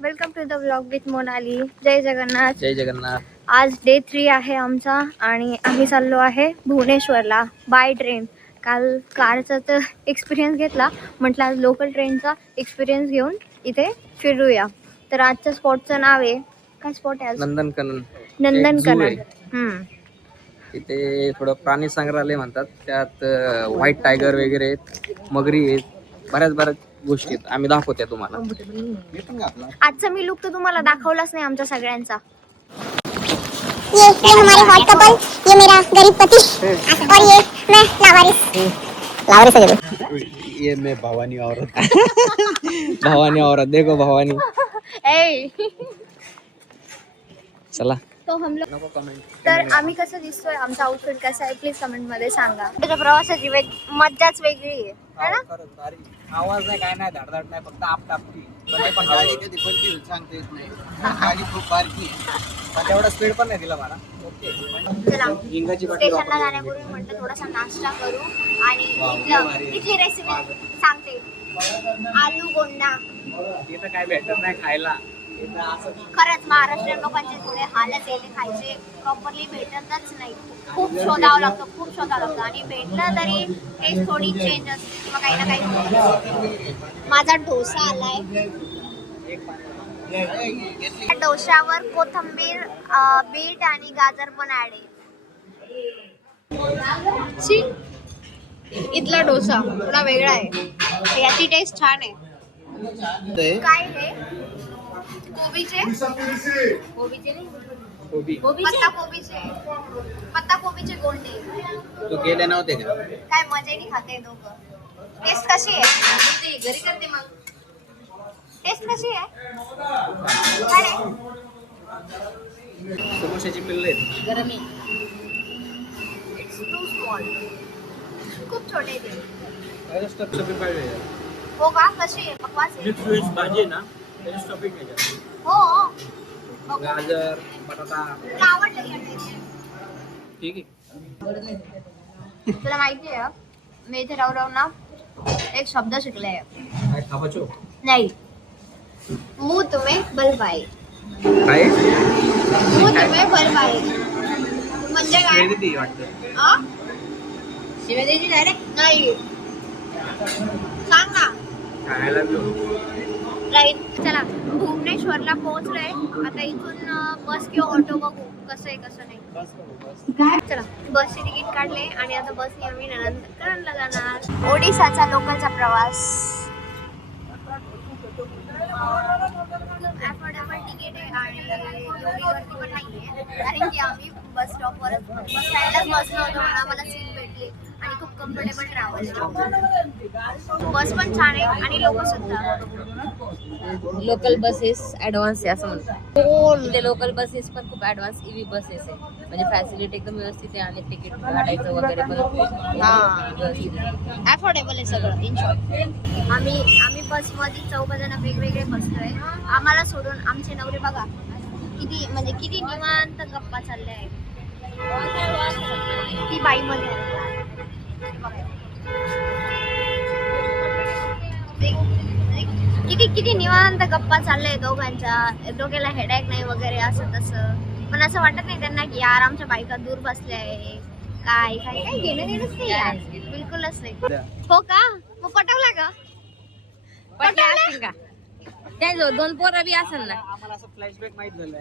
Welcome to the blog with Monali जय जगन्नाथ. जय जगन्नाथ. आज day three आहे आमचा आणि आम्ही चाललो आहे भुवनेश्वरला बाय ट्रेन काल कारचा तर एक्सपिरियन्स घेतला म्हटलं आज लोकल ट्रेनचा एक्सपिरियन्स घेऊन इथे फिरूया. तर आजच्या स्पॉटचं नाव आहे काय स्पॉट आहे नंदनकनन. नंदनकनन. तिथे थोडं प्राणी संग्रहालय म्हणतात त्यात व्हाईट टायगर वगैरे मगरी आहेत बऱ्याच बऱ्याच गोष्टी आहेत. आम्ही दाखवत्या तुम्हाला. आजचा मी लुक तर तुम्हाला दाखवलाच नाही आमच्या सगळ्यांचा. ये ये हमारे हॉट कपल ये मेरा गरीब पति। और ये मैं लावारिस। लावारिस है ये मैं भवानी औरत। भवानी औरत देखो भवानी। ए चला. तो हम लोग तर आम्ही कसं दिसतोय? आमचा आउटफिट कसा आहे? प्लीज कमेंटमध्ये सांगा. त्याच्या प्रवासाची वेग मज्जाच वेगळी आहे. है ना? आवाज नाही काय नाही धडधड नाही फक्त आपटापटी. गाडी कधी पलटी होईल सांगता येत नाही. गाडी खूप बारकी आहे. तेवढा स्पीड पण नाही दिला मला. चला. हिंगाची बाटली स्टेशनला जाण्यापूर्वी म्हटलं थोडासा नाश्ता करू आणि इथलं इथली रेसिपी सांगते. आलू गोंडा. तिथं काय भेटत नाही खायला. इथं खरंच महाराष्ट्रीयन लोकांचे थोडे हालच ते खायचे प्रॉपरली भेटतच नाही. खूप शोधावं लागतं खूप शोधावं लागतं. आणि भेटलं तरी टेस्ट थोडी चेंज असते किंवा काही ना काही. माझा डोसा आलाय. डोशावर कोथंबीर बीट आणि गाजर पण ऍड आहे. इथला डोसा थोडा वेगळा आहे. याची टेस्ट छान आहे. काय हे? कोबीचे? कोबीचे. नाही? कोबी. पत्ता कोबीचे. पत्ता कोबीचे गोंडे. तू गेले नव्हते का? काय मजेने खाते दोघं. टेस्ट कशी आहे? घरी करते मग. टेस्ट कशी आहे? काय आहे? समोशाची पिल्ले. small. खूप छोटे पाहिजे. हो का? कशी आहे? बकवास आहे? Mixed veg भाजी आहे ना? हो हो. गाजर बटाटा? ठीक आहे. तुला माहिती आहे मी इथे राहू राहू ना एक शब्द शिकले काय खापाचो नाही. मुंह तुम्हें काय? मुंह तुम्हें बलवाई म्हणजे काय? आ? डायरेक्ट नाही. सांग ना. राईट चला भुवनेश्वरला पोहोचलोय. आता इथून बस किंवा ऑटो बघू कसं आहे कसं नाही. चला बसचे तिकीट काढले आणि आता बसने आम्ही नंदनकरणला जाणार. ओडिसाचा लोकलचा प्रवास. अफोर्डेबल तिकीट आहे आणि एवढी गर्दी पण नाहीये. कारण की आम्ही बस स्टॉपवरच बस स्टँडलाच बसलो होतो आम्हाला सीट भेटली. आणि खूप कम्फर्टेबल ट्रॅव्हल बस पण छान आहे आणि लोक सुद्धा. लोकल बसेस ऍडव्हान्स आहे असं म्हणतात. हो म्हणजे लोकल बसेस पण खूप ऍडव्हान्स ईव्ही बसेस आहे. म्हणजे फॅसिलिटी एकदम व्यवस्थित आहे आणि तिकीट काढायचं वगैरे पण हा. व्यवस्थित आहे. अफोर्डेबल आहे सगळं इन शॉर्ट आम्ही आम्ही बसमध्ये चौघ जण वेगवेगळे बसलोय. आम्हाला सोडून आमचे नवरे बघा. किती म्हणजे किती निवांत गप्पा चालल्या आहेत. ती बाईमध्ये किती किती निवांत गप्पा चाललंय दोघांच्या. डोक्याला हेडॅक नाही वगैरे असं तसं. पण असं वाटत नाही त्यांना की यार आमच्या बायका दूर बसल्या आहे. काय काय काय घेणं देणंच नाही यार. बिलकुलच नाही. हो का? मग पटवला का? पटले असतील का? त्या जो दोन पोरं बी असेल ना? आम्हाला असं फ्लॅशबॅक माहीत झालं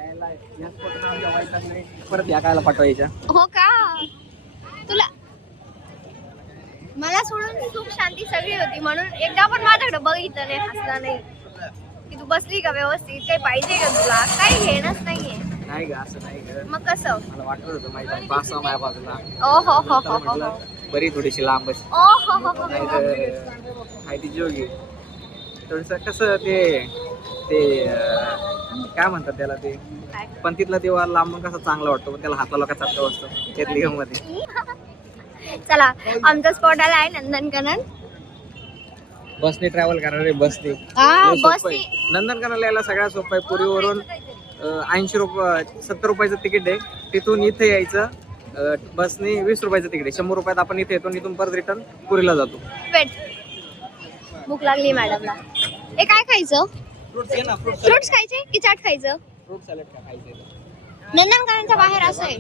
परत या कायला पाठवायच्या. हो का तुला मला सोडून सुख शांती सगळी होती म्हणून एकदा पण माझ्याकडे बघितलं नाही हसला नाही. की तू बसली का व्यवस्थित? काही पाहिजे का तुला? काही घेणंच नाहीये. नाही ग असं नाही ग. मग कसं? मला वाटत होतं माहिती पाच सहा माझ्या बाजूला ओ हो हो हो हो. हो बरी थोडीशी लांबच ओ हो हो हो नाही हो तर हाय ती जोगी. थोडस कसं ते ते काय म्हणतात त्याला ते? पण तिथला तेव्हा लांबून कसा चांगला वाटतो पण त्याला हाताला का त्यातली मध्ये चला आमचा स्पॉट आला आहे नंदनकनन. बसने ट्रॅव्हल करा रे बसने. हा लय सोपं बसने. आहे. नंदनकानला यायला सगळ्यात सोपं आहे. पुरीवरून ऐंशी रुपये सत्तर रुपयाचं तिकीट आहे. तिथून इथे यायचं अं, बसने वीस रुपयाचं तिकीट आहे. शंभर रुपयात आपण इथे येतो आणि इथून परत रिटर्न पुरीला जातो. वेट भूक लागली मॅडमला हे काय खायचं? फ्रुट्स फ्रुट्स खायचे की चाट खायचं? फ्रूट सॅलेड खायचं? नंदनकारांच्या बाहेर असं आहे.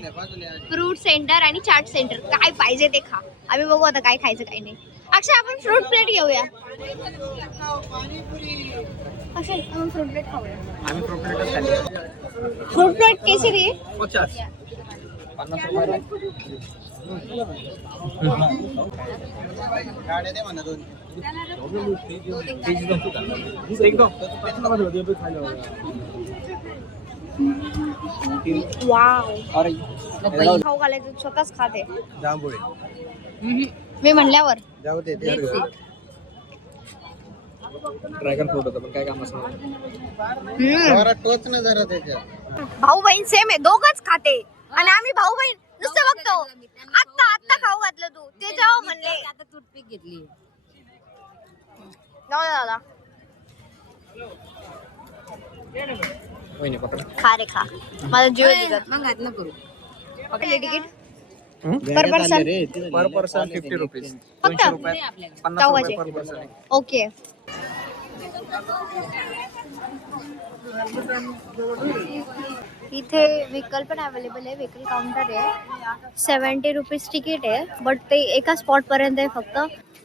फ्रूट सेंटर आणि चाट सेंटर काय पाहिजे ते खा. आम्ही बघू आता काय खायचं काय नाही. अक्षय आपण फ्रूट प्लेट घेऊया. अक्षय आपण फ्रूट प्लेट खाऊया. आम्ही फ्रूट प्लेट केसरी पचास. पन्नास रुपयाला गाड्या दे म्हणा दोन वाव खाऊ घालायचं स्वतःच खाते. जांभुळे. मी म्हणल्यावर. जाऊ दे ड्रॅगन फ्रूट होतं पण काय काम असं हम्म. जरा टोच ना जरा त्याच्यात. भाऊ बहीण सेम आहे दोघच खाते. आणि आम्ही भाऊ बहीण नुसतं बघतो. आत्ता आत्ता खाऊ घातलं तू. ते जेव्हा म्हणले. आता टूथपिक घेतली जाऊ दादा. वहिनी पकड. खा रे खा. माझा जीव दिला मग घात न करू ticket? Per person per person fifty rupees फक्त? पन्नास. रुपये पर पर्सन ओके. इथे व्हेकल पण अवेलेबल आहे. व्हेकल काउंटर आहे. सेवन्टी रुपीज तिकीट आहे. बट ते एका स्पॉट पर्यंत आहे फक्त.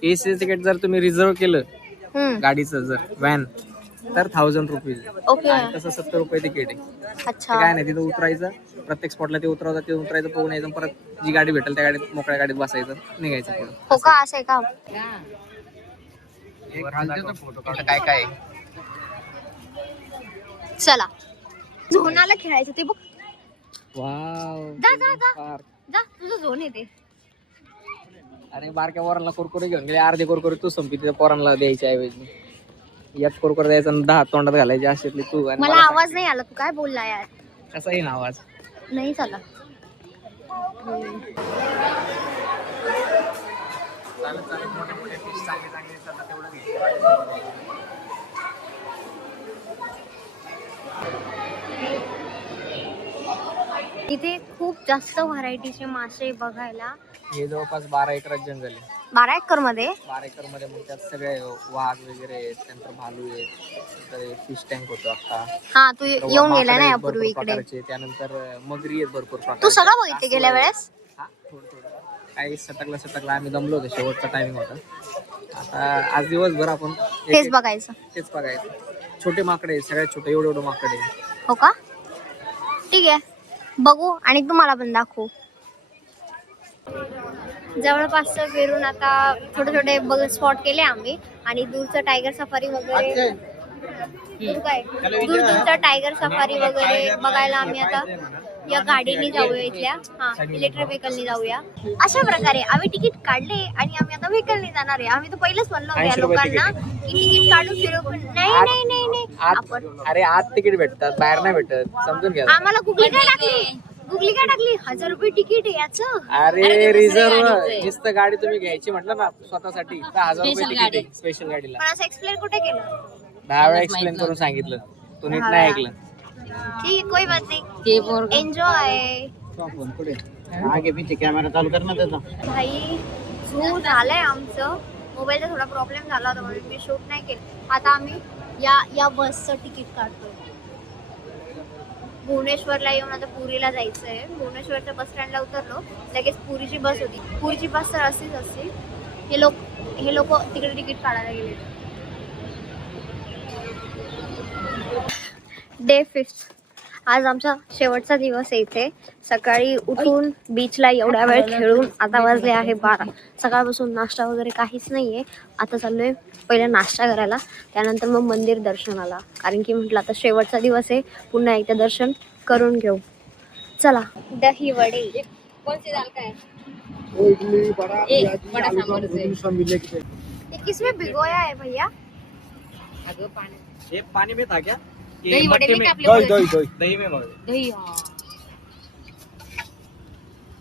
एसी तिकीट जर तुम्ही रिझर्व केलं गाडीचं जर व्हॅन तर थाउजंड रुपीज ओके तसं सत्तर रुपये तिकीट आहे. ते अच्छा काय नाही तिथं उतरायचं प्रत्येक स्पॉटला ते उतरवतात ते उतरायचं पोहून यायचं परत जी गाडी भेटेल त्या गाडीत मोकळ्या गाडीत बसायचं निघायचं पुढं. हो का? असं आहे का? काय काय चला. झोनाला खेळायचं ते बघ. वाव जा जा जा. जा तुझं झोन येते अरे बारक्या पोरांना कुरकुरे घेऊन गेले अर्धे कुरकुरे तू संपी त्या पोरांना द्यायच्या ऐवजी. यात कुरकुरे द्यायचा आणि दहा तोंडात घालायचे असेतली तू आणि मला मला आवाज नाही आला. तू काय बोलला यार? कसा येईन आवाज. नाही झाला. इथे खूप जास्त व्हरायटीचे मासे बघायला. हे जवळपास बारा एकरात जंगल आहे. बारा एकरमध्ये? बारा एकरमध्ये मग त्यात सगळे वाघ वगैरे आहेत त्यानंतर भालू आहेत फिश टँक होतो आता. हा तू येऊन गेला ना यापूर्वी इकडे. त्यानंतर मगरी आहेत भरपूर तू. सगळं बघितलं गेल्या. वेळेस? हा, थोडं थोडं. काही सटकला सटकला आम्ही दमलो होतो. शेवटचा टायमिंग होता. आता आज दिवसभर आपण तेच बघायचं. तेच बघायचं. छोटे माकडे सगळ्यात छोटे एवढे एवढे माकडे. हो का? ठीक आहे. बघू आणि तुम्हाला पण दाखवू. जवळपास फिरून आता छोटे छोटे बघ स्पॉट केले आम्ही. आणि दूरचं टायगर सफारी वगैरे. दूर काय? दूर दूरचं टायगर सफारी वगैरे बघायला आम्ही आता. या गाडीने जाऊया इथल्या. हा इलेक्ट्रिक व्हेकलने जाऊया. अशा प्रकारे आम्ही तिकीट काढले आणि आम्ही आता व्हेकलने जाणार आहे. आम्ही तर पहिलेच म्हणलो होतो या 80 रुपये लोकांना की तिकीट काढून फिरू. पण नाही नाही नाही नाही. आपण अरे आत तिकीट भेटतात. बाहेर नाही भेटत. समजून घ्या. आम्हाला गुगली काय टाकली गुगली काय टाकली? हजार रुपये तिकीट आहे याचं. अरे रिझर्व नुसतं गाडी तुम्ही घ्यायची म्हटलं ना स्वतःसाठी. तर हजार रुपये तिकीट आहे स्पेशल गाडीला. पण असं एक्सप्लेन कुठे केलं? दहा वेळा एक्सप्लेन करून सांगितलं. तू नीट नाही ऐकलं. ठीक आहे कोई बात नाही. ते एन्जॉय आगे पीछे कॅमेरा चालू कर ना त्याचा. भाई झू झालंय आमचं. मोबाईलचा थोडा प्रॉब्लेम झाला होता म्हणून मी शूट नाही केलं. आता आम्ही या या बसचं तिकीट काढतोय. भुवनेश्वरला येऊन आता पुरीला जायचं आहे भुवनेश्वरच्या बस स्टँडला उतरलो. लगेच पुरीची बस होती. पुरीची बस तर अशीच असते. हे लोक हे लोक तिकडे तिकीट काढायला गेले डे फिफ्थ आज आमचा शेवटचा दिवस आहे इथे. सकाळी उठून बीचला एवढ्या वेळ खेळून आता वाजले आहे बारा. सकाळपासून नाश्ता वगैरे काहीच नाहीये. आता चाललोय पहिला नाश्ता करायला. त्यानंतर मग मंदिर दर्शनाला. कारण की म्हटलं आता शेवटचा दिवस आहे. पुन्हा एकदा दर्शन करून घेऊ. चला. दही वडे. कोणती दाल काय? आहे. किसमें भिगोया है भैया. हे पाणी में था क्या दही वडे में? का आपले पुढे? दही में दही हा।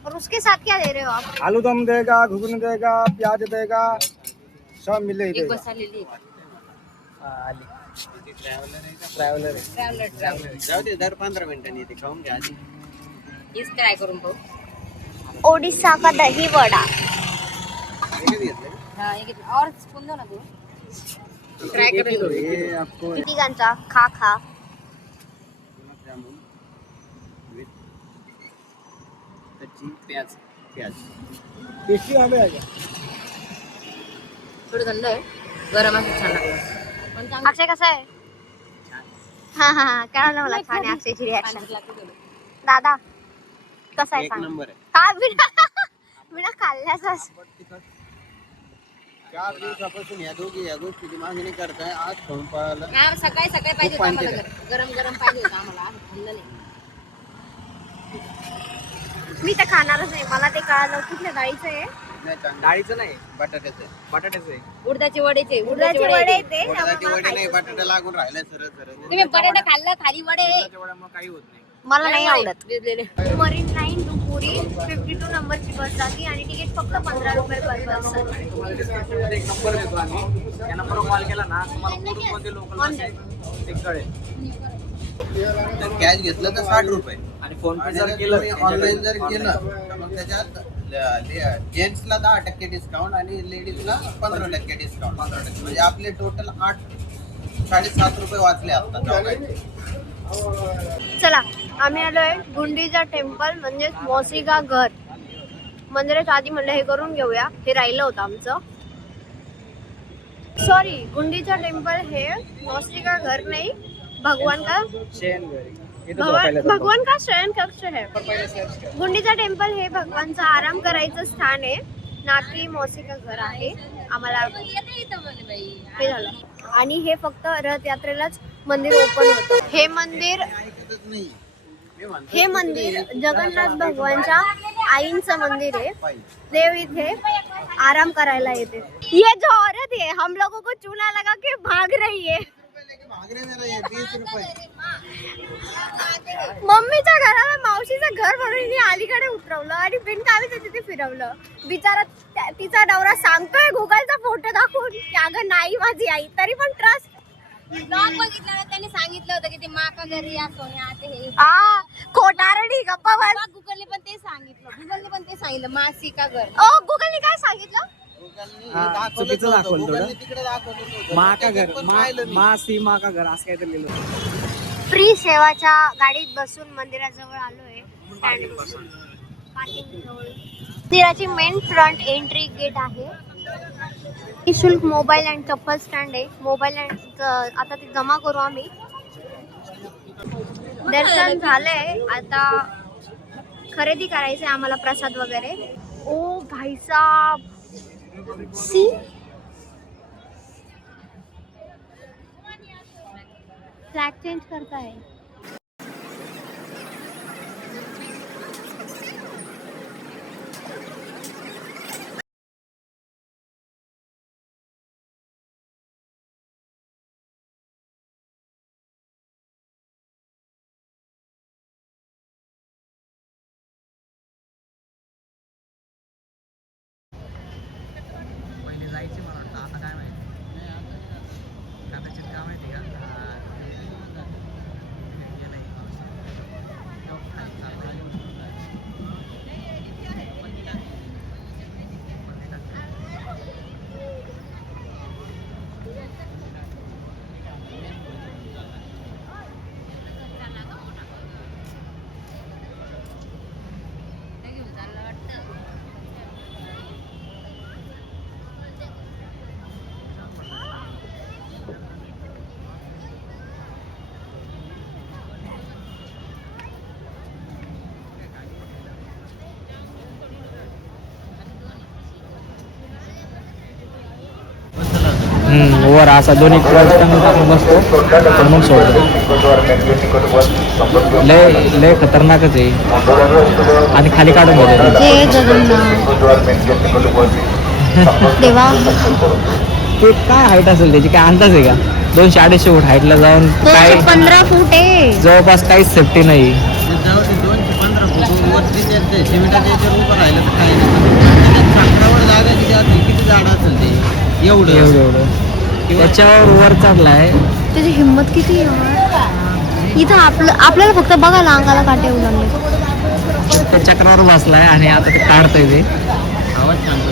और उसके साथ क्या दे रहे हो आप? आलू दम देगा घुगनी देगा प्याज देगा सब मिले एक इधर बस आलेली ट्रॅव्हलर आहे ट्रॅव्हलर ट्रॅव्हलर जाऊ दे दर पंधरा मिनिटांनी येते खाऊन घ्या आधी हीच ट्राय करून पाहू ओडिशा का दही वडा। हा. और स्पून दो ना तू ट्राय आपको। किती खा खा। कच्ची प्याज. प्याज. टेस्टी हमें आ गया थोडं थंड आहे. गरम असं छान लागतं पण चांगलं. अक्षय कसा आहे? हा हा हा. कळालं मला छान आहे अक्षयची रिॲक्शन पाणी लागतं थोडं. दादा कसा आहे एक सांग? नंबर आहे. का बिना बिना खाल्ल्याचाच चार दिवसापासून या दोघी या गोष्टीची मागणी करताय. आज खाऊन हा, सकाळी सकाळी पाहिजे खूप होतं पाणी. गरम गरम पाहिजे होतं आम्हाला. आज थंड नाही. मी तर खाणारच नाही. मला ते कळालं कुठल्या डाळीचं आहे? नाही चांगलं डाळीचं नाही बटाट्याचं बटाट्याचं आहे. उडदाचे वडेचे उडदाचे उडदाचे वडे वडे ते. बटाट्याचे वडे नाही बटाटा लागून राहिला सरळ सरळ. तुम्ही बटाटा खाल्लं खाली वडे? त्याच्यामुळे काही होत नाही. मला नाही आवडत. भिजलेले मरीन लाईन फिफ्टी टू नंबरची बस जाती आणि तिकीट फक्त पंधरा रुपये पर पर्सन तुम्हाला description मध्ये एक नंबर देतो आम्ही. त्या नंबरवर कॉल केला ना तुम्हाला कोणते लोकल ते कळेल. कॅश घेतलं तर साठ रुपये. आणि फोन पे जर केलं ऑनलाईन जर केलं तर मग त्याच्यात जेंट्सला दहा टक्के डिस्काउंट आणि लेडीजला पंधरा टक्के डिस्काउंट पंधरा टक्के म्हणजे आपले टोटल आठ साडेसात रुपये वाचले आता. चला आम्ही आलोय गुंडीचा टेम्पल म्हणजे मोसिका घर. मंदिराच्या आधी म्हणलं हे करून घेऊया. हे राहिलं होतं आमचं. सॉरी गुंडीचा टेम्पल हे मोसिका घर नाही भगवान का भगवान. भगवान का शयन कक्ष है? गुंडीचा टेम्पल हे भगवानचा आराम करायचं स्थान आहे. ना की मोसिका घर आहे. आम्हाला हे झालं. आणि हे फक्त रथयात्रेलाच मंदिर ओपन होतं. हे मंदिर हे मंदिर जगन्नाथ भगवानच्या आईंचं मंदिर आहे. देव इथे आराम करायला येते. ये जो औरत है हम लोगों को चूना लगा के भाग रही है. भाग रे मेरा ये बीस रुपये. मम्मीच्या घराला मावशीचं घर म्हणून हिने अलीकडे उतरवलं आणि बिनकामी तिथे फिरवलं बिचारा तिचा नवरा सांगतोय गुगलचा फोटो दाखवून की अगं नाही माझी आई तरी पण ट्रस्ट ब्लॉग त्यांनी सांगितलं होतं की ते माका घरी या सोन्या ते हे आ खोटारडी गप्पा बस गुगलने पण ते सांगितलं गुगलने पण ते सांगितलं मासिका घर ओ गुगलने काय सांगितलं चुकीचं. दाखवलं थोडं. मा का त्याच्यात घर पण मा पाहिलं मी. मा सी मा का घर असं काहीतरी लिहिलं. फ्री सेवाच्या गाडीत बसून मंदिराजवळ आलोय. स्टँड मंदिराची मेन फ्रंट एंट्री गेट आहे. निशुल्क मोबाईल अँड चप्पल स्टँड आहे. मोबाईल अँड आता ते जमा करू आम्ही. दर्शन झालंय. आता खरेदी करायचंय आम्हाला प्रसाद वगैरे. ओ भाई साहब सी फ्लॅग चेंज करताय. पहिले वर असा दोन्ही टाकून बसतो तर मग सोडतो. लय लय खतरनाकच आहे. आणि खाली काढून घेतो ते काय हाईट असेल त्याची? काय अंदाज आहे का? दोनशे अडीचशे फूट हाईटला जाऊन काय पंधरा फूट आहे. जवळपास काहीच सेफ्टी नाही. एवढं एवढं. त्याच्यावर वर चढलाय त्याची हिंमत किती आहे? इथं आपलं आपल्याला फक्त बघायला अंगाला काटे येऊ लागले त्या चक्रावर बसलाय आणि आता ते काढतोय ते. आवाज सांगतो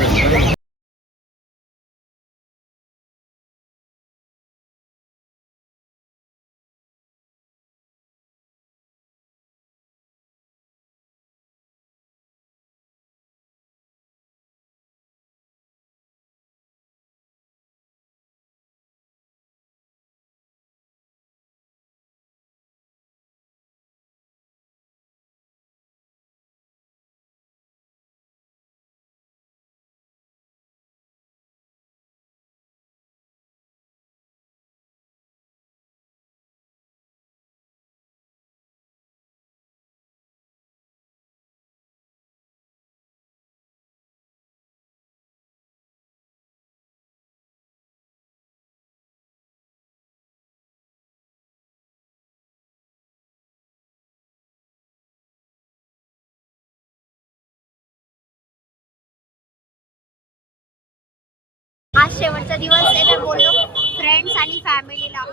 आज शेवटचा दिवस आहे तर बोललो फ्रेंड्स आणि फॅमिलीला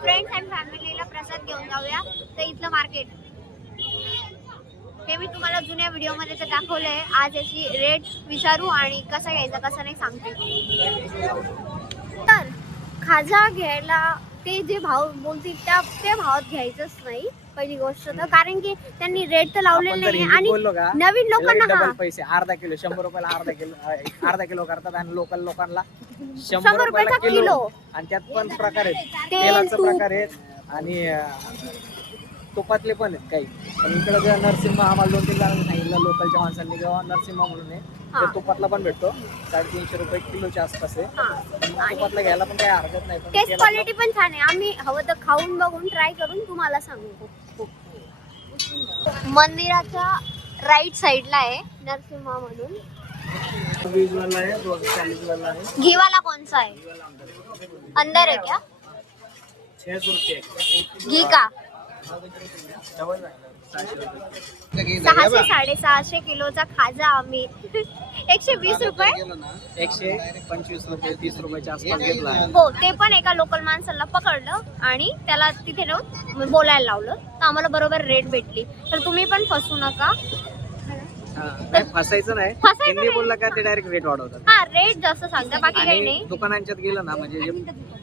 फ्रेंड्स अँड फॅमिलीला प्रसाद घेऊन जाऊया. तर इथलं मार्केट हे मी तुम्हाला जुन्या व्हिडिओमध्ये तर दाखवलं आहे आज याची रेट विचारू आणि कसा घ्यायचा कसा नाही सांगते. तर खाजा घ्यायला ते जे भाव बोलतील त्या त्या भावात घ्यायचंच नाही पहिली गोष्ट तर. कारण की त्यांनी रेट तर लावलेले नाही आणि बोललो का? नवीन लोकांना हा. डबल पैसे अर्धा किलो शंभर रुपयाला अर्धा किलो अर्धा किलो करतात आणि लोकल लोकांना शंभर रुपयाचा किलो. किलो. आणि त्यात पण प्रकार आहेत. तेल, तेलाचा तूप. प्रकार आहेत आणि अं, तुपातले पण आहेत काही. पण इकडे जर नरसिंह आम्हाला दोन तीन जणांनी सांगितलं लोकलच्या माणसांनी जेव्हा नरसिंह म्हणून आहे हा. ते तुपातला पण भेटतो. साडेतीनशे रुपये किलोच्या आसपास आहे. तुपातला घ्यायला पण काही हरकत नाही टेस्ट क्वालिटी पण छान आहे. आम्ही हवं तर खाऊन बघून ट्राय करून तुम्हाला सांगू. मंदिराच्या राईट साइडला आहे नरसिंहा म्हणून. वीस वाला आहे. अंदर है क्या? घी का? आहे. सहाशे साडेसहाशे किलोचा खाजा आम्ही. एकशे वीस रुपये? एकशे पंचवीस रुपये तीस रुपयाच्या आसपास घेतला आहे. हो ते पण एका लोकल माणसाला पकडलं आणि त्याला तिथे नेऊन बोलायला लावलं. तर आम्हाला बरोबर रेट भेटली. तर तुम्ही पण फसू नका. हा, नाही फसायचं नाही. फसायचं हिंदी नाही. बोललं का ते डायरेक्ट रेट वाढवतात. हा रेट जास्त सांगता बाकी काही आणि नाही. दुकानांच्यात गेलं ना म्हणजे जे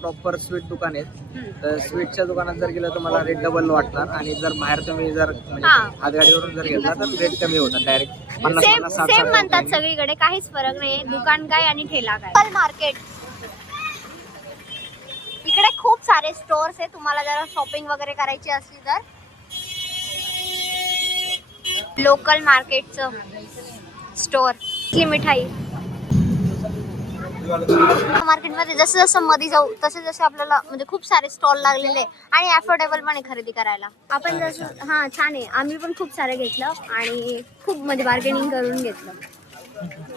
प्रॉपर स्वीट दुकान आहेत. हम्म. तर स्वीटच्या दुकानात जर गेलं तर मला रेट डबल वाटणार आणि जर बाहेर तुम्ही जर म्हणजे हा. हातगाडीवरून जर गेला तर रेट कमी होतात डायरेक्ट पन्नास सेम पन्नास साठ सेम साठ म्हणतात. सगळीकडे. काहीच फरक नाही दुकान काय आणि ठेला काय. मार्केट इकडे खूप सारे स्टोर्स आहे तुम्हाला जर शॉपिंग वगैरे करायची असली तर. लोकल मार्केटचं स्टोर ही मिठाई. मार्केटमध्ये जसं जसं मध्ये जाऊ तसे जसे आपल्याला म्हणजे खूप सारे स्टॉल लागलेले आणि अफोर्डेबल पण आहे खरेदी करायला. आपण जसं हां छान आहे. आम्ही पण खूप सारे घेतलं आणि खूप म्हणजे बार्गेनिंग करून घेतलं.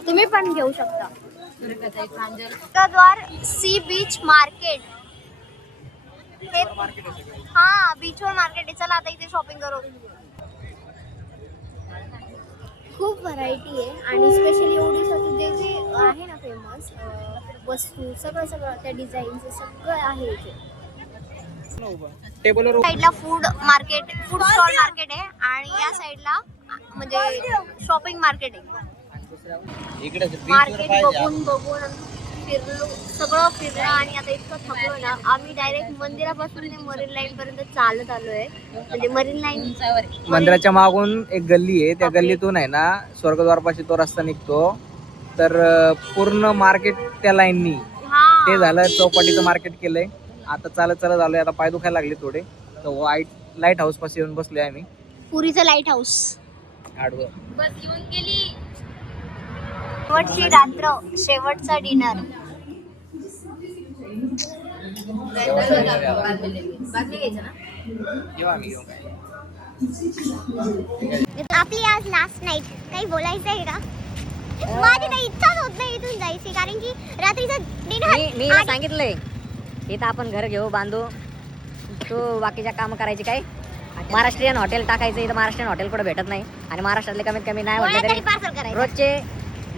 तुम्ही पण घेऊ शकता. द्वार सी बीच मार्केट. हे हा बीचवर मार्केट आहे. चला आता इथे शॉपिंग करू. खूप व्हरायटी आहे. आणि स्पेशली ओडिशाचं जे जे आहे ना फेमस वस्तू सगळं सगळं त्या डिझाईनचं सगळं आहे इथे. टेबलवर साईडला food market food stall market आहे. आणि या साईडला म्हणजे शॉपिंग मार्केट आहे. इकडे मार्केट बघून बघून. फिरलो सगळं फिरलं आणि आता इतकं थकलो ना आम्ही डायरेक्ट मंदिरापासून ते मरीन लाईन पर्यंत चालत आलोय. म्हणजे मरीन लाईन मंदिराच्या मागून एक गल्ली आहे त्या गल्लीतून आहे ना स्वर्गद्वारपाशी तो रस्ता निघतो. तर पूर्ण मार्केट त्या लाईननी हा. ते झालं चौपाटीचं मार्केट केलंय. आता चालत चालत आलोय आता पाय दुखायला लागले थोडे. तर वाईट लाइट हाऊस पाशी येऊन बसलोय आम्ही. पुरीचं लाइट हाऊस आडवं बस येऊन गेली. शेवटची रात्र शेवटचा डिनर. आपली आज लास्ट नाईट काही बोलायचं आहे का? माझी काही इच्छाच होत नाही इथून जायची कारण की रात्रीचं मी मी डिनर हिला सांगितलंय. इथं आपण घर घेऊ बांधू. तू बाकीच्या काम करायची काय? महाराष्ट्रीयन हॉटेल टाकायचं इथं महाराष्ट्रीयन हॉटेल कुठं भेटत नाही. आणि महाराष्ट्रातले कमीत कमी नाही म्हटलं तरी रोजचे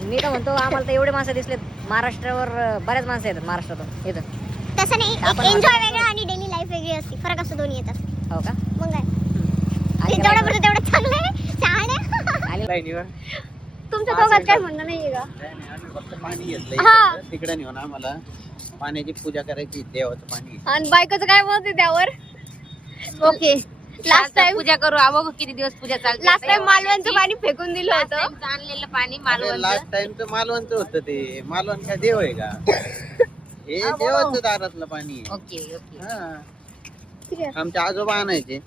मी तर म्हणतो आम्हाला तर एवढे माणसं दिसलेत. महाराष्ट्रावर बऱ्याच माणसं येतात महाराष्ट्रातून. इथं तसं नाही आपण एन्जॉय वेगळं आणि डेली लाईफ वेगळी असते. फरक असतो दोन्ही येतात. हो का? मग काय? आणि जेवढं काय- पुरतं तेवढं चांगलं आहे. छान आहे. तुमच्या दोघात काय म्हणणं नाहीये का? आम्ही फक्त पाणी घेतलं हा. इकडं. तिकडे नेऊन आम्हाला पाण्याची पूजा करायची देवाचं पाणी. आणि बायकोचं काय आहे त्यावर? ओके. लास्ट टाइम पूजा करू. अबो किती दिवस पूजा चालते लास्ट टाइम मालवणचं पाणी फेकून दिलं होतं. आणलेलं पाणी मालवण लास्ट टाइम तर मालवणचं होतं ते. मालवण काय देव आहे का? हे देवाचं दारातलं पाणी आहे. Okay okay. हा. आमचे आजोबा आणायचे.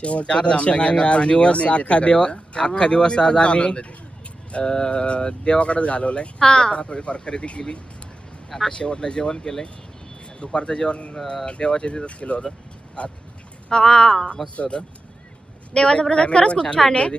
शेवटचं चार दर्शन धामला आम्ही गेला, आज पाणी दिवस घेऊन यायचे अख्खा देव तिकडचं. त्यामुळे अख्खा दिवस आज आम्ही. अं, देवाकडेच घालवलाय. हा. येताना थोडीफार खरेदी केली. आता शेवटला जेवण केलंय. दुपारचं जेवण अं, देवाच्या तिथंच केलं होतं. आत हा. मस्त होतं. देवाचा प्रसाद खरंच खूप छान आहे.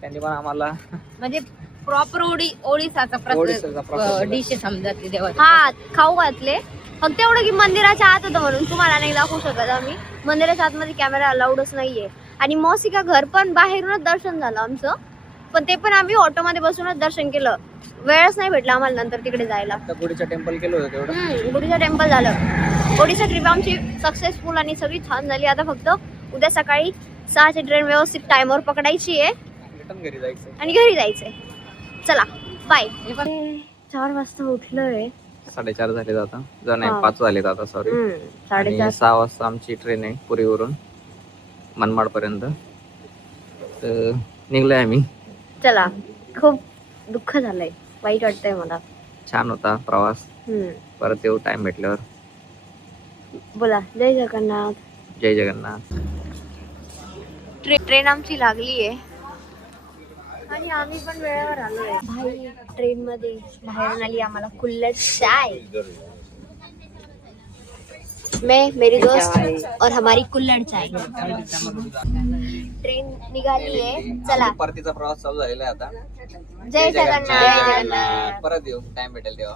त्यांनी पण आम्हाला म्हणजे प्रॉपर ओडी ओडिसाचा ओडिसाचा प्रसाद. डिश समजा ती देवाची हा खाऊ घातले. फक्त एवढं की मंदिराच्या आत होतं म्हणून. तुम्हाला नाही दाखवू शकत आम्ही. मंदिराच्या आतमध्ये कॅमेरा अलाउडच नाहीये. आणि मौसिका घर पण बाहेरूनच दर्शन झालं आमचं. पण ते पण आम्ही ऑटोमध्ये बसूनच दर्शन केलं. वेळच नाही भेटला आम्हाला नंतर तिकडे जायला. आता गुढीच्या टेम्पल केलं होतं तेवढं. हम्म, गुढीचं टेम्पल झालं. ओडिशा ट्रिप आमची सक्सेसफुल आणि सगळी छान झाली. आता फक्त उद्या सकाळी सहाची ट्रेन व्यवस्थित टाइमवर पकडायची आहे. रिटर्न घरी जायचं आणि घरी जायचंय. चला बाय चार वाजता उठलोय. साडेचार झाले आता. जर नाही. पाच झाले आता सॉरी साडेचार. सहा वाजता आमची ट्रेन आहे पुरीवरून मनमाड पर्यंत तर निघलोय आम्ही. चला खूप दुःख झालंय. वाईट वाटतंय मला. छान होता प्रवास. परत येऊ टाइम भेटल्यावर. बोला जय जगन्नाथ. जय जगन्नाथ. ट्रे- ट्रेन आमची लागली आहे आणि आम्ही पण वेळेवर आलोय. भाई ट्रेन मध्ये बाहेरून आली आम्हाला कुल्लट चाय. मैं मेरी दोस्त और हमारी कुल्लड चाय. ट्रेन निघाली आहे चला. परतीचा प्रवास चालू झालेला आहे आता. जय जगन्नाथ. परत येऊ. टाइम भेटेल तेव्हा.